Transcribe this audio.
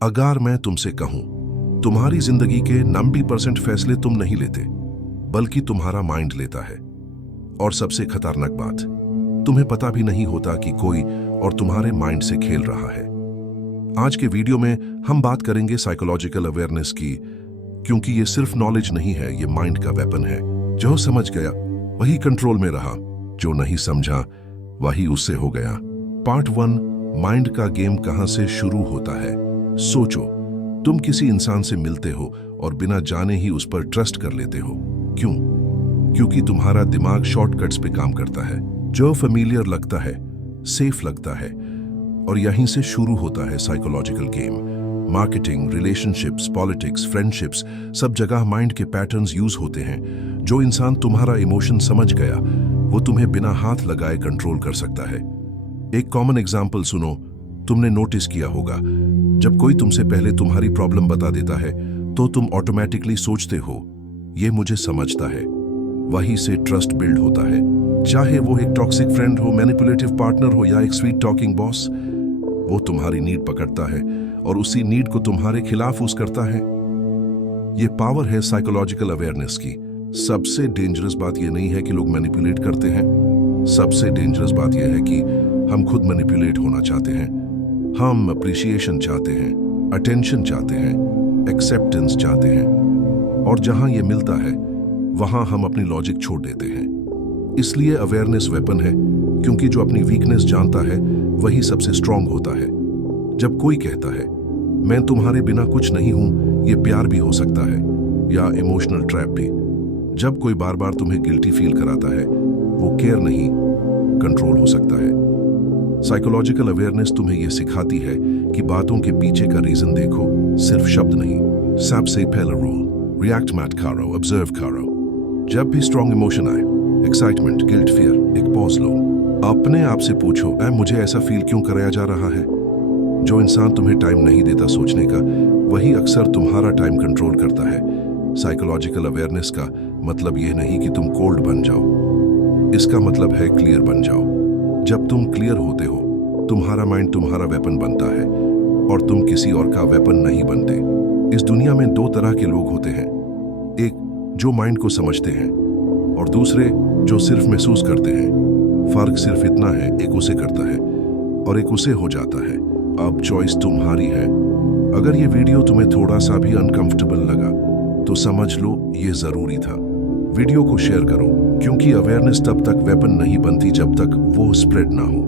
अगर मैं तुमसे कहूं, तुम्हारी जिंदगी के 90% फैसले तुम नहीं लेते, बल्कि तुम्हारा माइंड लेता है। और सबसे खतरनाक बात, तुम्हें पता भी नहीं होता कि कोई और तुम्हारे माइंड से खेल रहा है। आज के वीडियो में हम बात करेंगे साइकोलॉजिकल अवेयरनेस की, क्योंकि ये सिर्फ नॉलेज नहीं है, ये माइंड का वेपन है। जो समझ गया वही कंट्रोल में रहा, जो नहीं समझा वही उससे हो गया। पार्ट 1, माइंड का गेम कहां से शुरू होता है। सोचो, तुम किसी इंसान से मिलते हो और बिना जाने ही उस पर ट्रस्ट कर लेते हो। क्यों? क्योंकि तुम्हारा दिमाग शॉर्टकट्स पे काम करता है। जो फेमिलियर लगता है, सेफ लगता है, और यहीं से शुरू होता है psychological game. Marketing, relationships, politics, friendships, सब जगह माइंड के पैटर्न्स यूज होते हैं। जो इंसान तुम्हारा इमोशन समझ गया, वो तुम्हें बिना हाथ लगाए कंट्रोल कर सकता है। एक कॉमन एग्जाम्पल सुनो। तुमने नोटिस किया होगा, जब कोई तुमसे पहले तुम्हारी प्रॉब्लम बता देता है तो तुम ऑटोमेटिकली सोचते हो, ये मुझे समझता है। वहीं से ट्रस्ट बिल्ड होता है। चाहे वो एक टॉक्सिक फ्रेंड हो, मैनिपुलेटिव पार्टनर हो, या एक स्वीट टॉकिंग बॉस, वो तुम्हारी नीड पकड़ता है और उसी नीड को तुम्हारे खिलाफ यूज करता है। ये पावर है साइकोलॉजिकल अवेयरनेस की। सबसे डेंजरस बात यह नहीं है कि लोग मैनिपुलेट करते हैं, सबसे डेंजरस बात यह है कि हम खुद मैनिपुलेट होना चाहते हैं। हम अप्रिसिएशन चाहते हैं, अटेंशन चाहते हैं, एक्सेप्टेंस चाहते हैं, और जहां ये मिलता है वहां हम अपनी लॉजिक छोड़ देते हैं। इसलिए अवेयरनेस वेपन है, क्योंकि जो अपनी वीकनेस जानता है वही सबसे स्ट्रांग होता है। जब कोई कहता है मैं तुम्हारे बिना कुछ नहीं हूं, ये प्यार भी हो सकता है या इमोशनल ट्रैप भी। जब कोई बार बार तुम्हें गिल्टी फील कराता है, वो केयर नहीं, कंट्रोल हो सकता है। साइकोलॉजिकल अवेयरनेस तुम्हें यह सिखाती है कि बातों के पीछे का रीजन देखो, सिर्फ शब्द नहीं। सबसे पहला रूल, रिएक्ट मत करो, ऑब्जर्व करो। जब भी स्ट्रॉन्ग इमोशन आए, एक्साइटमेंट, गिल्ट, फियर, एक पॉज लो। अपने आप से पूछो, मुझे ऐसा फील क्यों कराया जा रहा है? जो इंसान तुम्हें टाइम नहीं देता सोचने का, वही अक्सर तुम्हारा टाइम कंट्रोल करता है। साइकोलॉजिकल अवेयरनेस का मतलब यह नहीं कि तुम कोल्ड बन जाओ, इसका मतलब है क्लियर बन जाओ। जब तुम क्लियर होते हो, तुम्हारा माइंड तुम्हारा वेपन बनता है और तुम किसी और का वेपन नहीं बनते। इस दुनिया में 2 तरह के लोग होते हैं, एक जो माइंड को समझते हैं और दूसरे जो सिर्फ महसूस करते हैं। फर्क सिर्फ इतना है, एक उसे करता है और एक उसे हो जाता है। अब चॉइस तुम्हारी है। अगर ये वीडियो तुम्हें थोड़ा सा भी अनकंफर्टेबल लगा तो समझ लो ये जरूरी था। वीडियो को शेयर करो, क्योंकि अवेयरनेस तब तक वेपन नहीं बनती जब तक वो स्प्रेड ना हो।